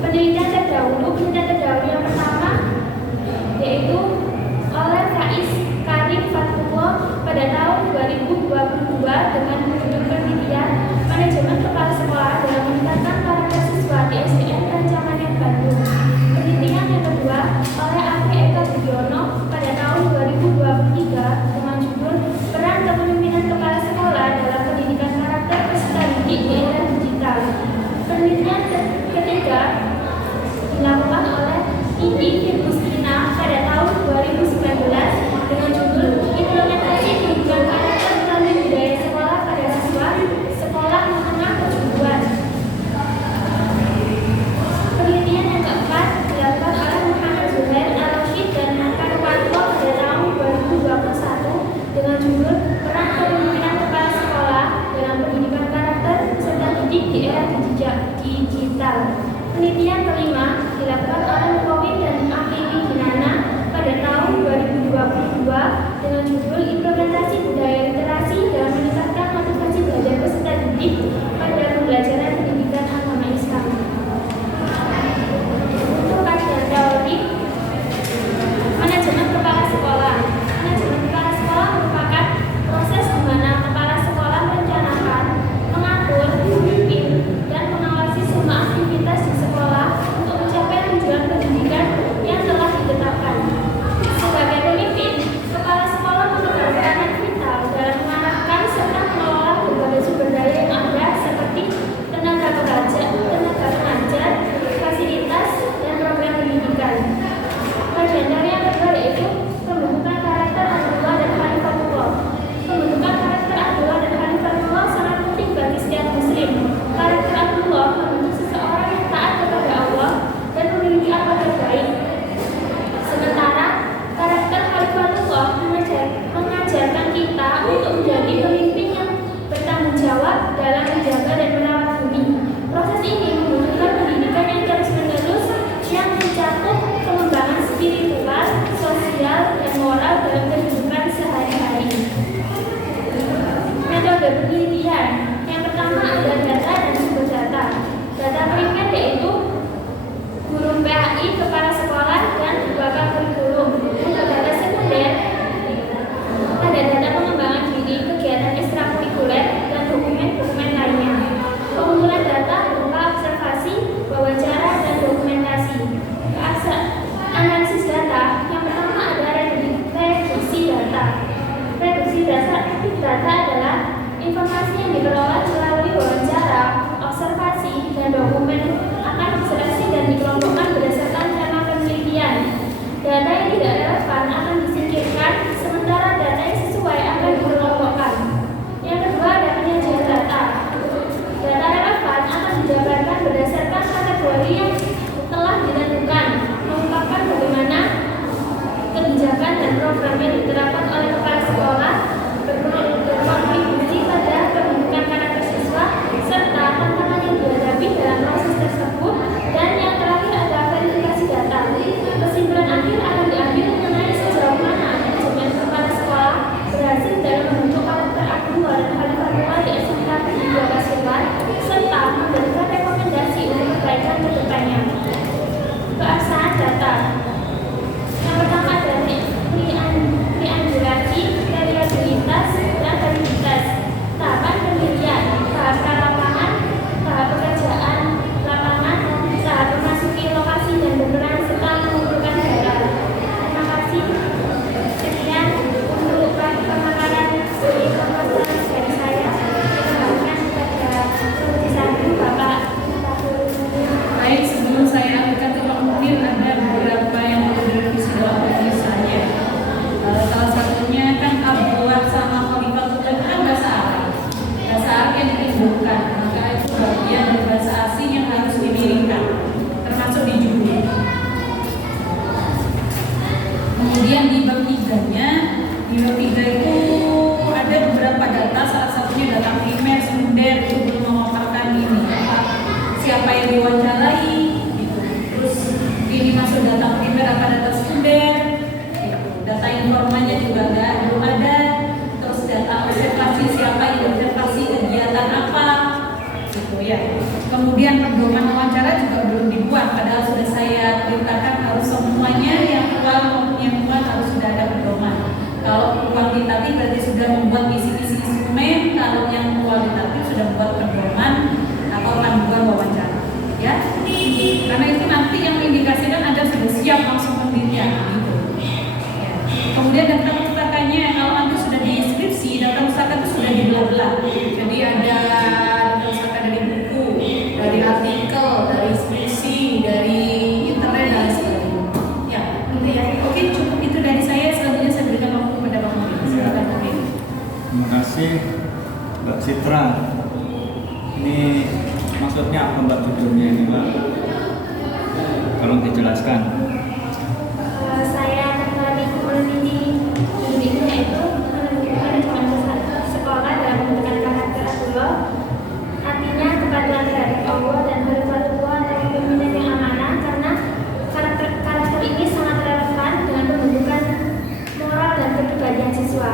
Penelitian terdahulu yang pertama yaitu oleh Rais Karim Fatullah pada tahun 2022 dengan judul penelitian Manajemen Kepala Sekolah dalam meningkatkan karakter siswa di SDN Rancamanen Bandung. Penelitian yang kedua oleh Ake Eka Budiono pada tahun 2023 dengan judul Peran Kepemimpinan Kepala Sekolah dalam Pendidikan Karakter Peserta Didik di Era Digital. Penelitian ketiga dilakukan oleh Indi Firgustina pada tahun 2019 dengan judul Implementasi Pendidikan Karakter melalui Budaya Sekolah pada Siswa Sekolah Menengah Kejuruan. Penelitian yang keempat dilakukan oleh Muhammad Zuhair Al-Rashid dan Hakan Fatwa pada tahun 2021 dengan judul Peran Kepemimpinan Kepala Sekolah dalam Pendidikan Karakter Peserta Didik di Era Digital. Penelitian kelima dilakukan oleh Mukawin dan Ahli Ginana pada tahun 2022 dengan judul Implementasi Budaya Literasi dalam Meningkatkan Motivasi Belajar Peserta Didik pada Pembelajaran Pendidikan Agama Islam. Untuk kajian teori manajemen kepala sekolah. Manajemen kepala sekolah merupakan proses di mana kepala sekolah merencanakan, mengatur, memimpin, dan mengawasi semua aktivitas di sekolah untuk mencapai tujuan pendidikan yang telah ditetapkan. Sebagai pemimpin, kepala sekolah memegang peranan vital dalam mengarahkan serta mengelola berbagai sumber daya yang ada seperti tenaga pengajar, fasilitas, dan program pendidikan. Bagian dari yang kedua yaitu pembentukan karakter Abdullah dan Khalifatullah. Pembentukan karakter Abdullah dan Khalifatullah sangat penting bagi setiap muslim. Karakter Abdullah membentuk seseorang yang taat kepada Allah dan memiliki akhlak yang baik. Sementara karakter Khalifatullah mengajarkan kita untuk menjadi pemimpin yang bertanggung jawab dalam menjaga dan merawat bumi. Proses ini membutuhkan pendidikan yang terus-menerus yang mencakup pengembangan spiritual, sosial, dan moral dalam kehidupan sehari-hari. Metode penelitian yang pertama ada data dan sumber data. Data primer yaitu guru PAI, kepala sekolah, dan bakal kurikulum. Untuk data sekunder ada data pengembangan diri, kegiatan ekstrakurikuler, dan dokumen-dokumen lainnya. Pengumpulan data berupa observasi, wawancara, dan dokumentasi. Analisis data yang pertama ada reduksi data. Reduksi data adalah informasi yang diperoleh melalui wawancara, observasi, dan dokumen akan diseleksi dan dikelompokkan berdasarkan tema penelitian. Data yang tidak relevan akan disingkirkan, sementara data yang sesuai akan dikelompokkan. Yang kedua ada penyajian data. Data relevan akan dijabarkan berdasarkan kategori yang telah ditentukan, mengungkapkan bagaimana kebijakan dan program yang diterapkan oleh kepala sekolah berkontribusi pada pembentukan karakter siswa serta tantangan yang dihadapi dalam proses tersebut. Dan yang terakhir ada verifikasi data. Kesimpulan akhir akan diambil mengenai sejauh mana manajemen kepala sekolah berhasil dalam membentuk karakter Abdullah dan Khalifatullah di SMK 12 Sebar serta memberikan rekomendasi untuk perbaikan ke depannya. Keabsahan data. Yang pertama ada triangulasi, variabilitas, dan validitas. Tahapan penelitian, tahap lapangan, tahap pekerjaan lapangan, tahap memasuki lokasi dan berperan serta mengumpulkan data. Terima kasih. Sekian untuk pemaparan dari saya. Kembalikan kepada Satu Bapak. Baik, sebelum saya alihkan ke Pak Mudir, ada beberapa yang perlu direvisi dalam tulisannya. Salah satunya kan Abdullah sama Khalifatullah itu kan bahasa Arab. Bahasa Arab yang ditimbulkan, maka itu bagian dari bahasa asing yang harus dimiringkan, termasuk di judul. Kemudian di bab 3-nya, di bab 3 itu ada beberapa data, salah satunya data primer, sekunder, itu belum memaparkan ini siapa yang diwawancarai, gitu. Terus ini masuk data primer apa data sekunder, gitu. Data informannya juga belum ada. Terus data observasi siapa yang observasi kegiatan apa, gitu ya. Kemudian pedoman wawancara juga belum dibuat. kasih Mbak Citra. Ini maksudnya apa Mbak judulnya ini Mbak? Tolong dijelaskan. Saya akan meneliti judulnya yaitu manajemen sekolah dalam pembentukan karakter Abdullah. Artinya kepatuhan terhadap Allah dan khalifah dan kepemimpinan yang amanah, karena karakter ini sangat relevan dengan pembentukan moral dan kepribadian siswa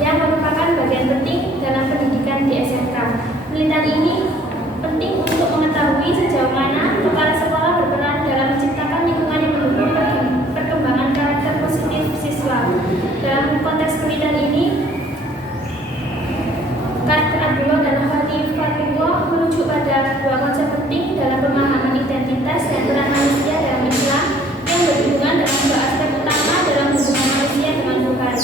yang merupakan bagian penting dalam pendidikan di SMK. Penelitian ini penting untuk mengetahui sejauh mana kepala sekolah berperan dalam menciptakan lingkungan yang mendukung perkembangan karakter positif siswa. Dalam konteks penelitian ini, karakter Abdullah dan Khalifatullah merujuk pada dua konsep penting dalam pemahaman identitas dan peran manusia dalam Islam yang berhubungan dengan dua aspek utama dalam hubungan manusia dengan Tuhan.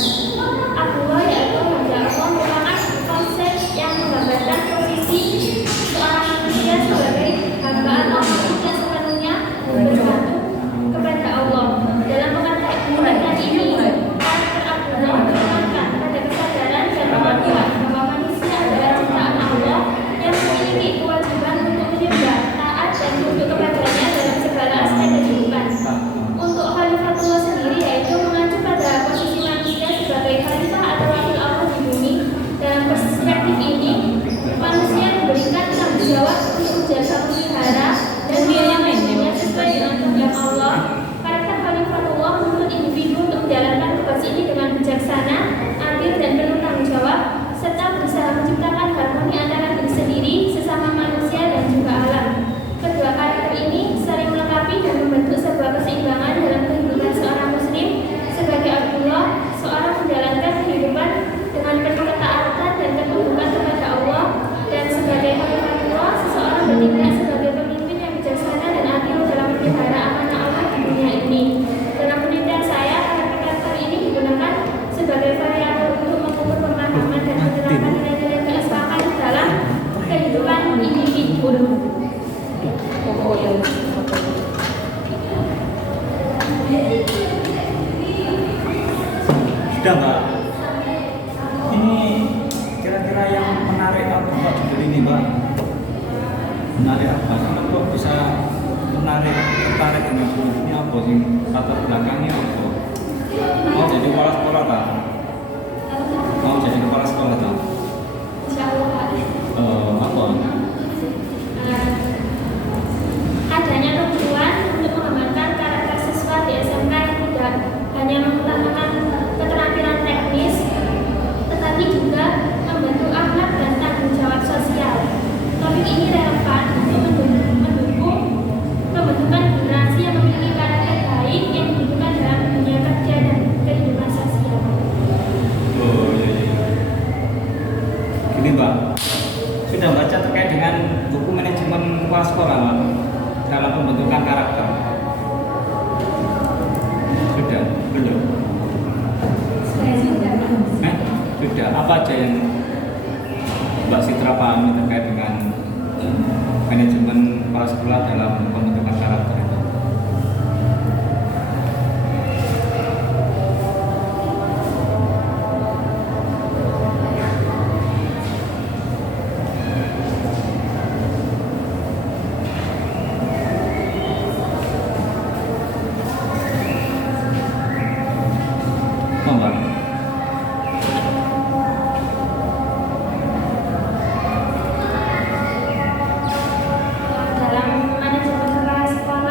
Abdullah yaitu hamba Allah merupakan konsep yang menggambarkan posisi seorang manusia sebagai hamba atau makhluk yang sepenuhnya bergantung kepada Allah. Dalam pengertian ini, karakter Abdullah merupakan pada kesadaran dan pengakuan bahwa manusia adalah ciptaan Allah yang memiliki kewajiban untuk menyembah, taat, dan tunduk kepadanya dalam segala aspek kehidupan. Untuk Khalifatullah sendiri yaitu mengacu pada posisi manusia sebagai khalifah atau wakil Allah di bumi. Dalam perspektif ini, manusia diberikan tanggung jawab untuk jasa memelihara dan menjalankannya sesuai dengan kehendak Allah. Karakter Khalifatullah menuntut individu untuk menjalankan tugas ini dengan bijaksana, adil, dan penuh tanggung jawab, serta berusaha menciptakan harmoni antara diri sendiri, sesama manusia, dan juga alam. Kedua karakter ini saling melengkapi dan membentuk sebuah keseimbangan dalam kehidupan seorang muslim. Sebagai Abdullah, seorang menjalankan kehidupan dengan penuh ketaatan dan ketundukan kepada Allah, dan sebagai Khalifatullah, seseorang bertindak sebagai pemimpin yang bijaksana dan adil dalam memelihara amanah Allah di dunia ini. Dalam penelitian saya, karakter ini digunakan sebagai variabel untuk mengukur pemahaman dan penerapan nilai-nilai keislaman dalam kehidupan individu. Sudah Mbak. Ini kira-kira yang menarik apa Mbak judul ini Mbak? Menarik apa? Kenapa bisa tertarik dengan judul ini apa sih? Latar belakangnya apa? Mau jadi kepala sekolah tak? Mau jadi kepala sekolah tak? Insyaallah. Apa? Adanya kebutuhan untuk mengembangkan karakter siswa di SMK yang tidak hanya mengutamakan keterampilan teknis, tetapi juga membentuk akhlak dan tanggung jawab sosial. Topik ini relevan untuk mendukung pembentukan generasi yang memiliki karakter baik yang dibutuhkan dalam dunia kerja dan kehidupan sosial. Oh iya. Gini Mbak, sudah baca terkait dengan buku manajemen kepala sekolah Mbak dalam pembentukan karakter? Sudah? Belum? Sudah. Apa aja yang Mbak Citra pahami terkait dengan manajemen kepala sekolah dalam pembentukan karakter itu? Dalam manajemen kepala sekolah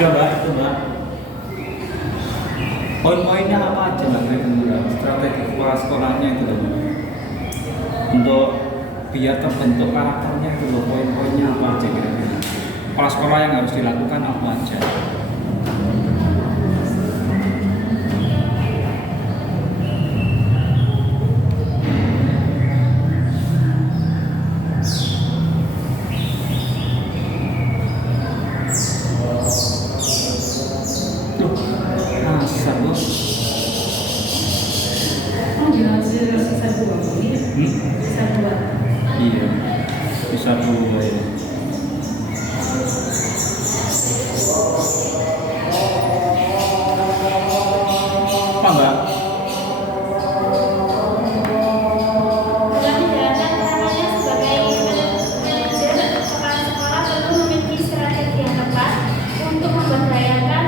Sudah mbak, itu mbak. Poin-poinnya apa aja mbak? Strategi kepala sekolahnya itu loh. Untuk biar terbentuk karakternya itu loh, poin-poinnya apa aja kira-kira? Kepala sekolah yang harus dilakukan apa aja? Iya, bisa dulu ya. Apa mbak? Dalam menjalankan peranannya sebagai manajer, kepala sekolah perlu memiliki strategi yang tepat untuk memberdayakan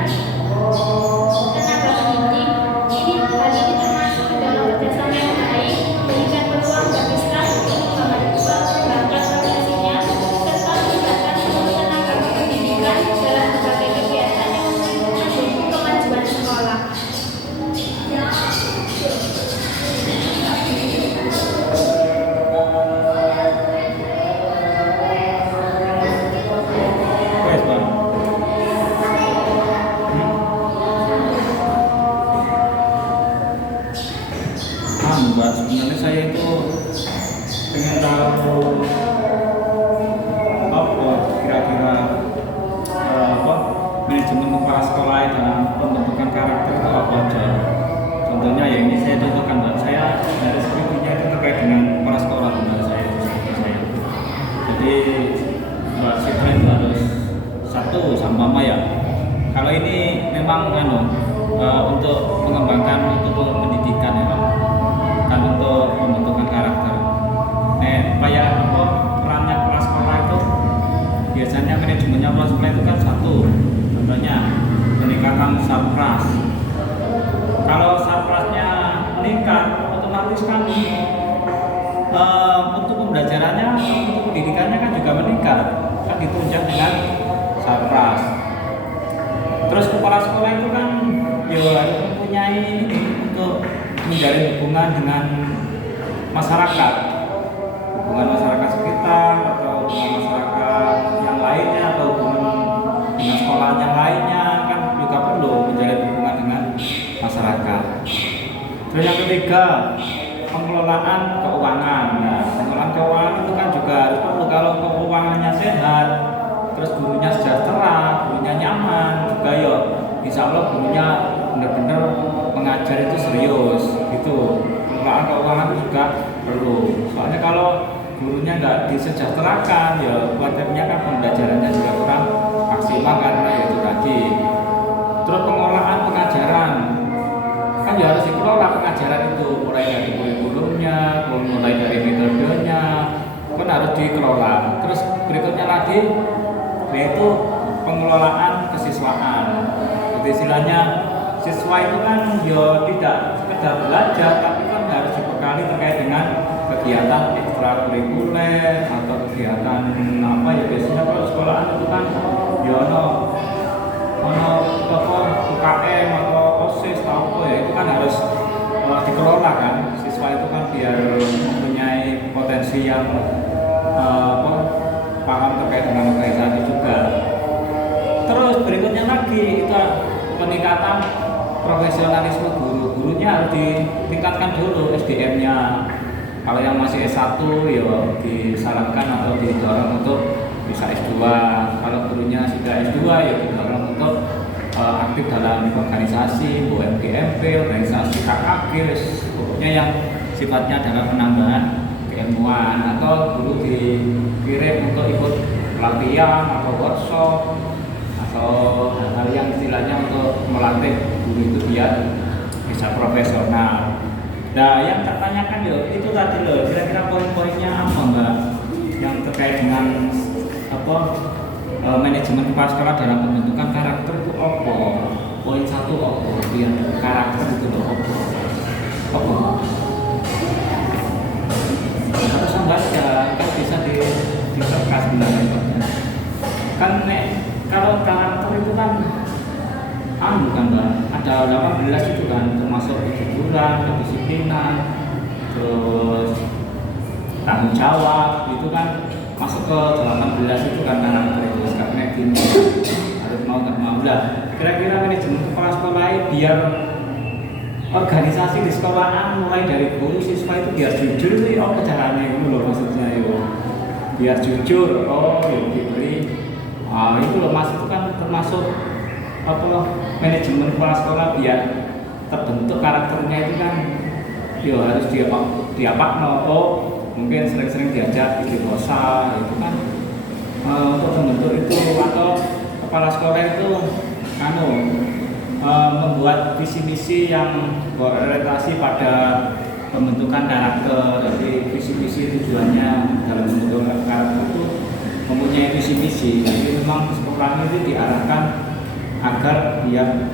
tenaga pendidik. Hal ini termasuk di dalam kerjasama yang baik, memberikan peluang bagi staf untuk mengembangkan profesinya, serta melibatkan seluruh tenaga pendidikan dalam berbagai kegiatan yang mendukung kemajuan sekolah. Wes bang. Mbak, sebenarnya saya itu pengen tahu apa kira-kira apa manajemen kepala sekolah dalam pembentukan karakter itu apa aja. Contohnya ya ini saya contohkan mbak, saya dari skripsinya itu terkait dengan kepala sekolah benar saya. Jadi mbak Citra itu harus satu sama mama ya. Kalau ini memang untuk mengembangkan untuk pendidikan ya Pak. Untuk pembentukan karakter. Supaya perannya kepala sekolah itu biasanya manajemennya kepala sekolah itu kan satu, contohnya peningkatan sarpras. Kalau sarprasnya meningkat, otomatis kan untuk pembelajarannya, untuk pendidikannya kan juga meningkat, kan ditunjang dengan sarpras. Terus kepala sekolah itu kan harus mempunyai ini untuk menjalin hubungan dengan masyarakat, hubungan masyarakat sekitar atau dengan masyarakat yang lainnya atau hubungan dengan sekolah yang lainnya kan juga perlu menjalin hubungan dengan masyarakat. Terus yang ketiga, pengelolaan keuangan. Nah, pengelolaan keuangan itu kan juga harus perlu. Kalau keuangannya sehat, terus gurunya sejahtera, gurunya nyaman, juga ya insya Allah gurunya benar-benar mengajar itu serius gitu. Pengelolaan keuangan itu juga perlu, soalnya kalau gurunya nggak disejahterakan ya kuatirnya kan pembelajarannya juga kurang maksimal karena ya itu tadi. Terus pengelolaan pengajaran kan ya harus dikelola pengajaran itu, mulai dari kurikulumnya, mulai dari metodenya kan harus dikelola. Terus berikutnya lagi yaitu pengelolaan kesiswaan. Jadi istilahnya siswa itu kan ya tidak sekedar belajar, tapi kan harus dibekali terkait dengan kegiatan ekstrakurikuler atau kegiatan apa ya, biasanya kalau sekolahan itu kan ya ono UKM atau OSIS atau apa ya, itu kan harus dikelola kan. Siswa itu kan biar mempunyai potensi yang paham terkait dengan organisasi juga. Terus berikutnya lagi itu peningkatan profesionalisme guru. Gurunya harus ditingkatkan dulu SDM-nya. Kalau yang masih S1 ya disarankan atau didorong untuk bisa S2. Kalau gurunya sudah S2 ya didorong untuk aktif dalam organisasi, UMGMP, organisasi KKG, pokoknya yang sifatnya adalah penambahan keilmuan. Atau guru dikirim untuk ikut pelatihan atau workshop atau hal-hal yang istilahnya untuk melatih guru itu biar bisa profesional. Nah, yang tak tanyakan itu tadi loh, kira-kira poin-poinnya apa mbak yang terkait dengan manajemen kepala sekolah dalam pembentukan karakter itu apa? Poin satu apa? Biar karakter itu loh apa? Harus membaca, kan bisa diterkas bilangnya kan kalau karakter itu kan kan Mbak, ada 18 itu kan, termasuk kejujuran, kedisiplinan, terus tanggung jawab itu kan masuk ke 18 itu kan karakter itu karena gini harus mau nggak mau lah. Kira-kira manajemen kepala sekolah ini biar organisasi di sekolahan mulai dari guru siswa itu biar jujur sih, caranya itu loh maksudnya itu biar jujur, diberi itu loh mas, itu kan termasuk manajemen kepala sekolah biar terbentuk karakternya itu kan harus mungkin sering-sering diajak istiqosa itu kan untuk membentuk itu, atau kepala sekolah itu membuat visi misi yang berorientasi pada pembentukan karakter. Jadi visi-visi tujuannya dalam pembentukan karakter itu mempunyai visi misi. Jadi memang sekolah itu diarahkan agar dia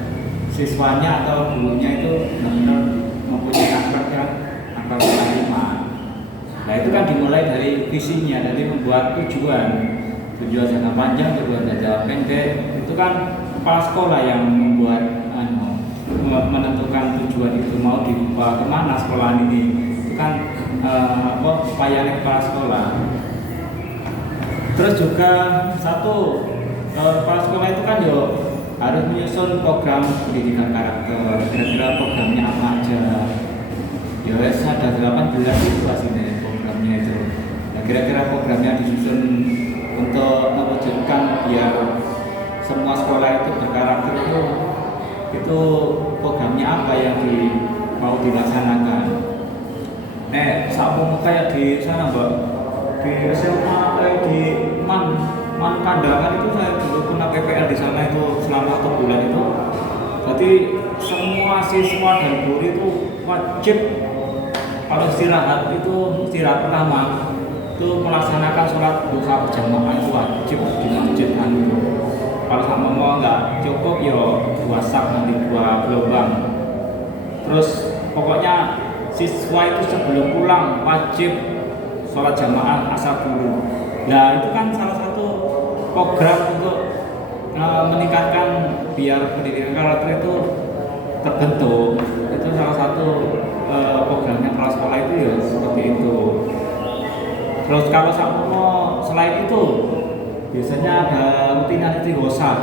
siswanya atau gurunya itu benar-benar mempunyai karakter yang akan menerima. Nah itu kan dimulai dari visinya, dari membuat tujuan jangka panjang, tujuan jangka pendek. Itu kan kepala sekolah yang membuat menentukan tujuan itu mau dibawa kemana sekolahan ini. Itu kan upaya kepala sekolah. Terus juga kepala sekolah itu kan harus menyusun program pendidikan karakter. Kira-kira programnya apa aja? Ada 18 itu hasilnya programnya itu. Nah, kira-kira programnya disusun untuk mewujudkan biar semua sekolah itu berkarakter itu programnya apa yang mau dilaksanakan. Sama kayak di sana Mbak, di SMA di Man Kandangan itu saya dulu pernah PPL di sana itu selama 1 bulan itu. Jadi semua siswa dan guru itu wajib kalau istirahat pertama itu melaksanakan sholat duha berjamaah itu wajib di masjid itu. Kalau sama mau nggak cukup puasa nanti 2 gelombang. Terus pokoknya siswa itu sebelum pulang wajib sholat jamaah asar dulu. Nah itu kan salah satu program untuk meningkatkan biar pendidikan karakter itu terbentuk. Itu salah satu programnya kepala sekolah itu seperti itu. Terus kalau selain itu biasanya ada rutinan istighosah.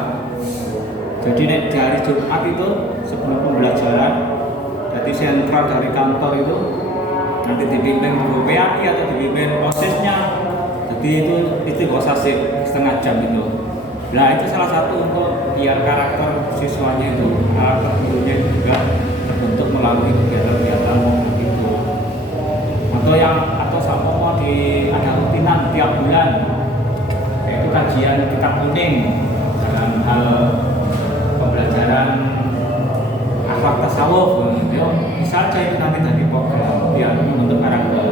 Jadi di hari Jumat itu sebelum pembelajaran, jadi sentral dari kantor itu nanti dipimpin guru PAI atau dipimpin OSIS-nya. Jadi itu istighosah setengah jam itu. Nah itu salah satu untuk biar karakter siswanya itu, karakter gurunya juga terbentuk melalui kegiatan-kegiatan itu. Atau sama mau ada rutinan tiap bulan, yaitu kajian kitab kuning dalam hal pembelajaran akhlak tasawuf. Bisa aja itu nanti dari program biar membentuk karakter.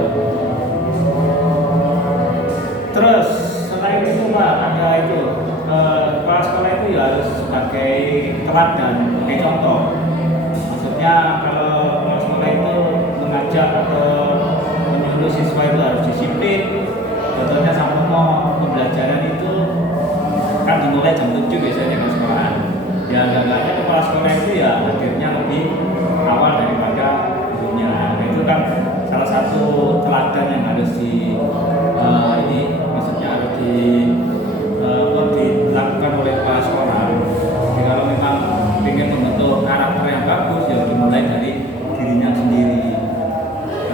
Terus selain itu Pak, ada itu kepala sekolah itu harus sebagai teladan, sebagai contoh. Maksudnya kalau kepala sekolah itu mengajak atau menyuruh siswa itu harus disiplin. Contohnya sama mau pembelajaran itu kan dimulai jam 7 biasanya ke sekolahan. Ya agak-agaknya kepala sekolah itu hadirnya lebih awal daripada gurunya. Nah, itu kan salah satu teladan yang harus dilakukan oleh kepala sekolah. Jadi kalau memang ingin membentuk karakter yang bagus, dimulai dari dirinya sendiri.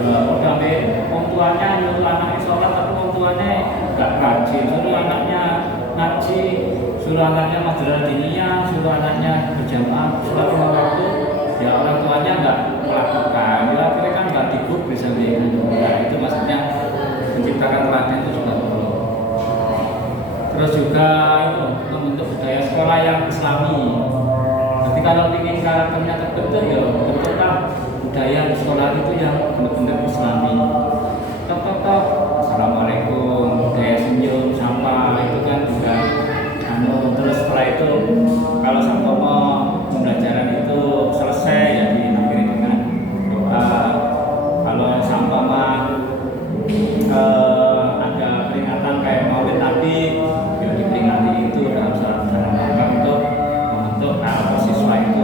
Orang tuanya nyuruh anaknya sholat, tapi orang tuanya nggak rajin, suruh anaknya ngaji, suruh anaknya madrasah diniyah, suruh anaknya berjamaah sholat 5 waktu, orang tuanya nggak melakukan. Akhirnya kan nggak dikut bisa itu maksudnya menciptakan teladan itu juga perlu. Terus juga itu membentuk budaya sekolah yang islami. Jadi kalau ingin karakternya terbentuk bentuklah budaya sekolah itu yang benar-benar islami. Tok assalamualaikum, budaya senyum, sapa itu kan juga terus setelah itu kalau sampai mau pembelajaran itu selesai diakhiri dengan doa. Kalau sampai ada peringatan kayak Maulid Nabi diperingati itu dalam rangka untuk membentuk karakter siswa itu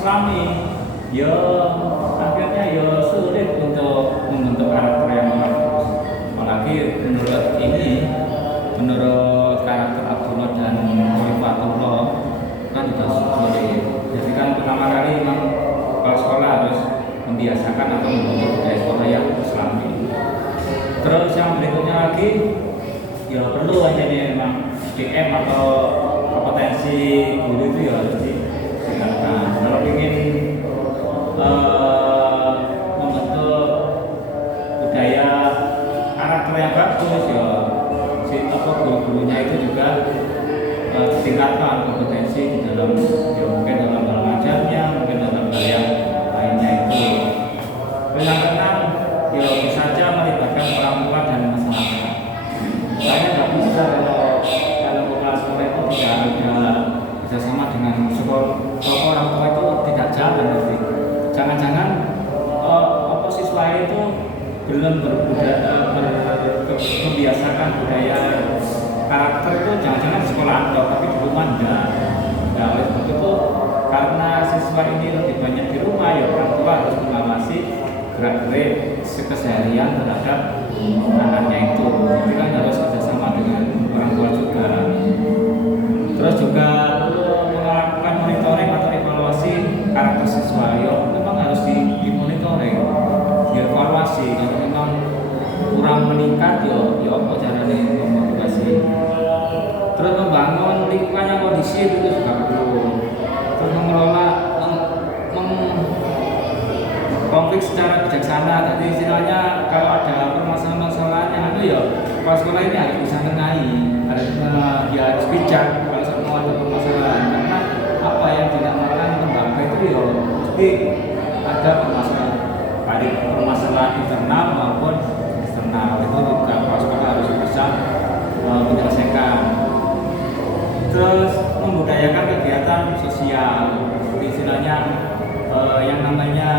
Islami, ya akhirnya ya sulit untuk membentuk karakter yang bagus. Apalagi menurut karakter Abdullah dan Khalifatullah kan juga sulit. Jadi kan pertama kali memang kepala sekolah harus membiasakan atau membentuk budaya sekolah yang Islami. Terus yang berikutnya lagi, ya perlu aja nih memang DM atau kompetensi guru itu ya harus ditingkatkan. Kalau ingin membentuk budaya karakter yang bagus, ya si guru-gurunya itu juga ditingkatkan kompetensi di dalam, ya mungkin dalam hal ngajarnya, mungkin dalam hal yang lainnya itu. Yang keenam, ya bisa saja melibatkan orang tua dan masyarakat. Saya nggak bisa kalau kepala sekolah itu tidak ada kerjasama dengan sekolah, orang tua itu tidak jalan nanti. Jangan-jangan siswa itu belum membiasakan budaya karakter itu, jangan-jangan di sekolah ada, tapi di rumah enggak. Nah, oleh sebab itu karena siswa ini lebih banyak di rumah, ya orang tua harus mengawasi gerak-gerik keseharian terhadap anaknya itu. Jadi kan harus kerjasama dengan orang tua juga. Terus juga melakukan monitoring atau evaluasi karakter siswa. Ya memang harus dimonitoring, dievaluasi. Kalau memang kurang meningkat, ya apa caranya memotivasi. Terus membangun lingkungan yang kondisif itu juga perlu. Terus mengelola konflik secara bijaksana. Jadi istilahnya kalau ada permasalahan-permasalahan yang itu, ya kepala sekolah ini harus bisa menengahi, dia harus bijak kalau semua ada permasalahan. Karena apa yang dinamakan lembaga itu ya pasti ada permasalahan internal maupun eksternal. Itu juga kepala sekolah harus bisa menyelesaikan. Terus membudayakan kegiatan sosial, istilahnya yang namanya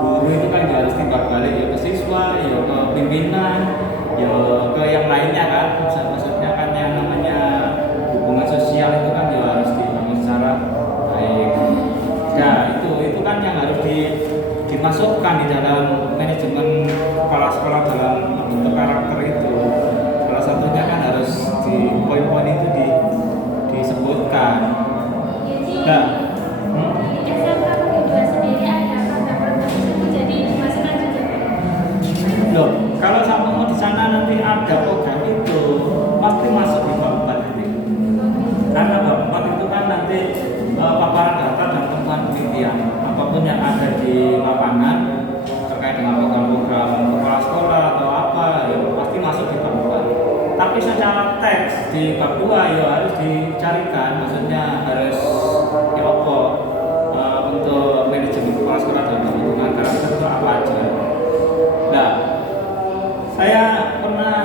guru itu kan harus timbal balik ya ke siswa, ya ke pimpinan, ya ke yang lainnya kan. Maksudnya kan yang namanya hubungan sosial itu kan ya harus dibangun secara baik. Ya itu kan yang harus dimasukkan di dalam manajemen kepala sekolah dalam membentuk karakter itu. Salah satunya kan harus di poin-poin itu disebutkan. Nah, loh, kalau sampai mau di sana nanti ada program itu pasti masuk di bab 4 ini. Karena bab 4 itu kan nanti paparan data dan temuan penelitian apapun yang ada di lapangan terkait dengan program-program kepala sekolah atau apa, ya pasti masuk di bab 4. Tapi secara teks di bab 2 ya harus dicarikan, maksudnya harus ya apa untuk manajemen kepala sekolah dan pembentukan karakter itu apa aja. Nah, saya pernah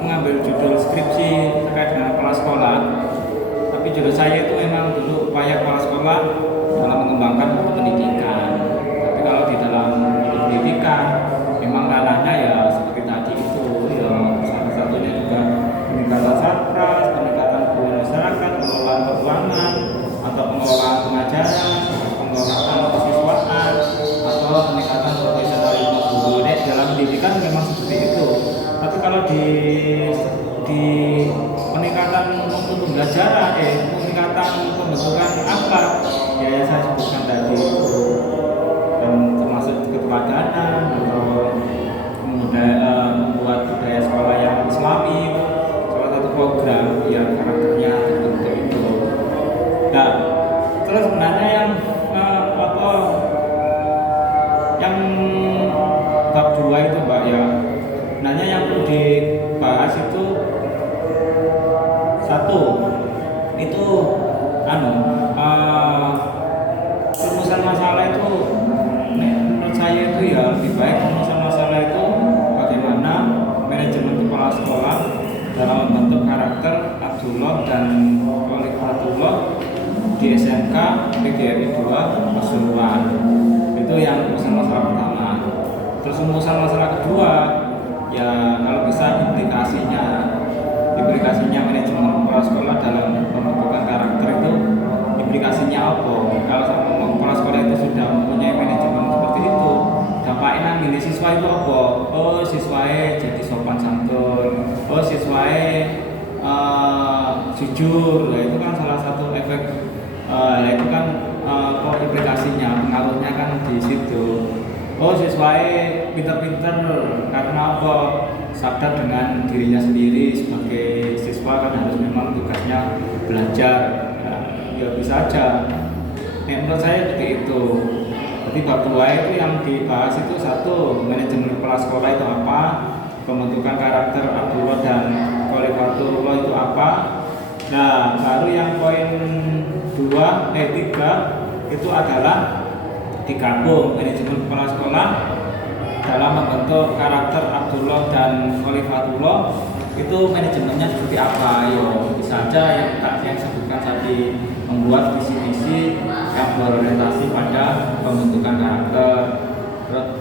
mengambil judul skripsi terkait dengan kepala sekolah. Tapi judul saya itu memang dulu upaya kepala sekolah dalam mengembangkan pendidikan. Tapi kalau di dalam pendidikan memang ranahnya ya seperti tadi itu, ya salah satunya juga peningkatan satgas, peningkatan hubungan masyarakat, pengelolaan keuangan atau pengelolaan pengajaran, pengelolaan kesiswaan atau peningkatan profesionalisme guru. Dalam pendidikan memang seperti itu. Tapi kalau di peningkatan pembelajaran, peningkatan pembentukan akhlak, ya yang saya sebutkan tadi itu, dan termasuk keteladanan atau membuat budaya sekolah yang Islami, salah satu program yang karakternya terbentuk itu. Nah, terus sebenarnya yang bab 2 itu Mbak, ya sebenarnya yang perlu dibahas itu satu itu rumusan masalah itu menurut saya itu ya lebih baik rumusan masalah itu bagaimana manajemen kepala sekolah dalam membentuk karakter Abdullah dan Khalifatullah di SMK PGRI 2 Pasuruan. Itu yang rumusan masalah pertama. Terus rumusan masalah kedua, ya kalau bisa implikasinya manajemen kepala sekolah dalam pembentukan karakter itu implikasinya apa? Kalau sama kepala sekolah itu sudah mempunyai manajemen seperti itu, dampaknya nang milih siswa itu apa? Oh, siswae jadi sopan santun. Oh, siswae jujur. Nah, itu kan salah satu efek. Itu kan kok implikasinya, pengaruhnya kan di situ. Oh, siswae pinter-pinter karena apa? Sadar dengan dirinya sendiri sebagai siswa kan harus memang tugasnya belajar. Ya bisa aja. Menurut saya seperti itu. Jadi bab 2 itu yang dibahas itu satu, manajemen kepala sekolah itu apa, pembentukan karakter Abdullah dan Khalifatullah itu apa. Nah, baru yang poin 3 itu adalah digabung manajemen kepala sekolah dalam membentuk karakter Abdullah dan Khalifatullah itu manajemennya seperti apa. Yo, bisa aja yang sebutkan tadi, membuat visi-misi yang berorientasi pada pembentukan karakter,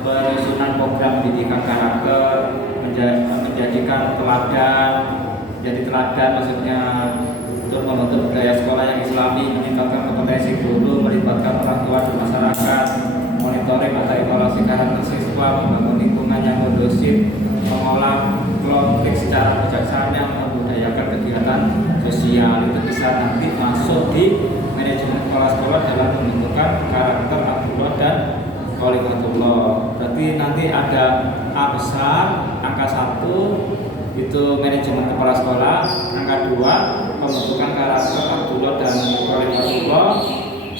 penyusunan program pendidikan karakter, menjadikan teladan, jadi teladan maksudnya untuk membentuk budaya sekolah yang islami, meningkatkan kompetensi guru, melibatkan orang tua dan masyarakat, monitoring atau evaluasi karakter siswa, membangun lingkungan yang kondusif, mengolah konflik secara bijaksana, membudayakan kegiatan sosial. Itu bisa nanti masuk di manajemen kepala sekolah dalam menentukan karakter Abdullah dan Khalifatullah. Berarti nanti ada A besar, angka 1 itu manajemen kepala sekolah, angka 2 pembentukan karakter Abdullah dan Khalifatullah,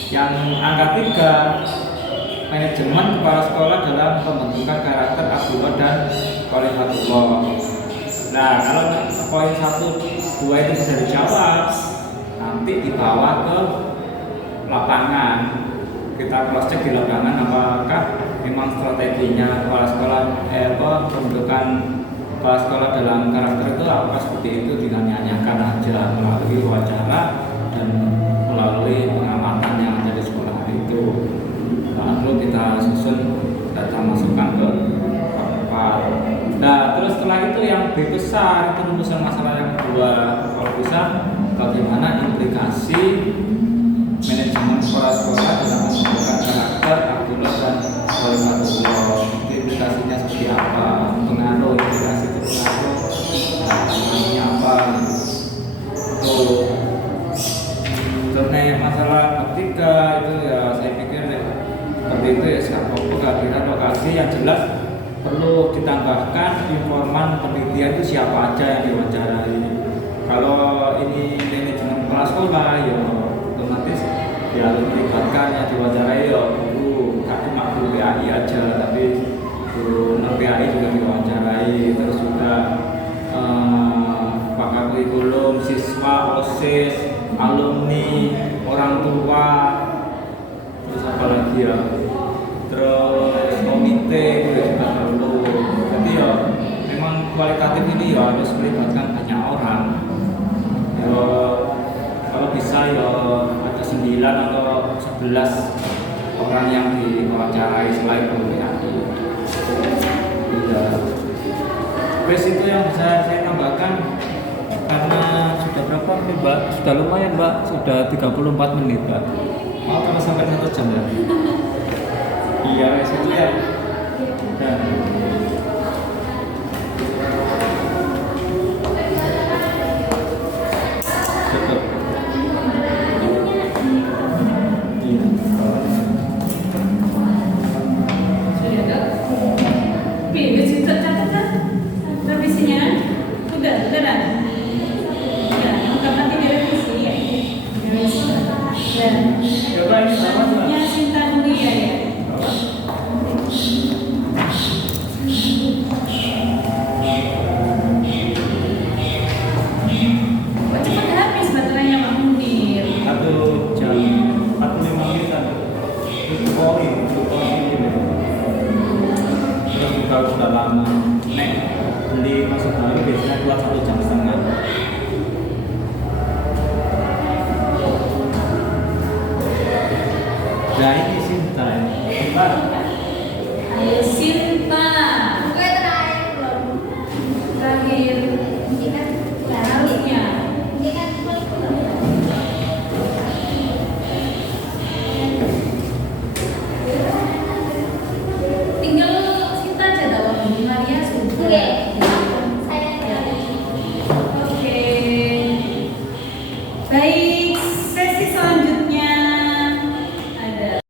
yang angka 3 manajemen kepala sekolah dalam pembentukan karakter Abdullah dan Khalifatullah. Nah, kalau poin 1, 2 itu bisa dijawab, nanti dibawa ke lapangan. Kita cross check di lapangan apakah memang strateginya kepala sekolah pembentukan kepala sekolah dalam karakter itu apa seperti itu, dinyanyikan aja melalui wawancara dan melalui pengamatan yang ada di sekolah itu. Lalu kita susun data masukan ke Pak. Nah, terus setelah itu yang B besar itu rumusan masalah yang kedua. Kalau bisa, bagaimana implikasi manajemen kepala sekolah dalam membentukan karakter Abdullah dan Khalifatullah. Implikasinya seperti apa? Pengaruh, implikasi itu pengaruh. Namanya apa? Tuh. Mengenai masalah ketiga itu ya saya pikir seperti itu ya, sekarang kehadiran lokasi yang jelas. Perlu ditambahkan informan penelitian itu siapa aja yang diwawancarai. Kalau ini manajemen kepala sekolah ya otomatis ya harus melibatkan yang diwawancarai ya guru, kan cuma guru PAI aja, tapi guru non PAI juga diwawancarai. Terus juga pakar kurikulum, siswa, OSIS, alumni, orang tua, terus apa lagi ya, terus komite itu juga perlu. Jadi ya memang kualitatif ini ya harus melibatkan banyak orang. Ya, kalau bisa ya ada 9 atau 11 orang yang diwawancarai selain guru PAI. Ya. Terus itu yang bisa saya tambahkan, karena sudah berapa nih Mbak? Sudah lumayan Mbak, sudah 34 menit Mbak. Mau kalau sampai 1 jam ya? Iya, itu ya. Dan cukup. Iya. Sudah dok. Pilih situ catatan revisinya. Sudah, beneran. Ya, karena nanti direvisi ya. Dan Coba ini sama Mbak. ya Sinta Nuria ya. Kok cepat habis baterainya Pak Munir? 1 jam 45 menit kan. Itu poin ini. Terus juga sudah lama. Nek beli masuk hari biasanya keluar 1 jam setengah. Nah ini Sinta ini. Mbak. Sinta. Gue terakhir belum. Terakhir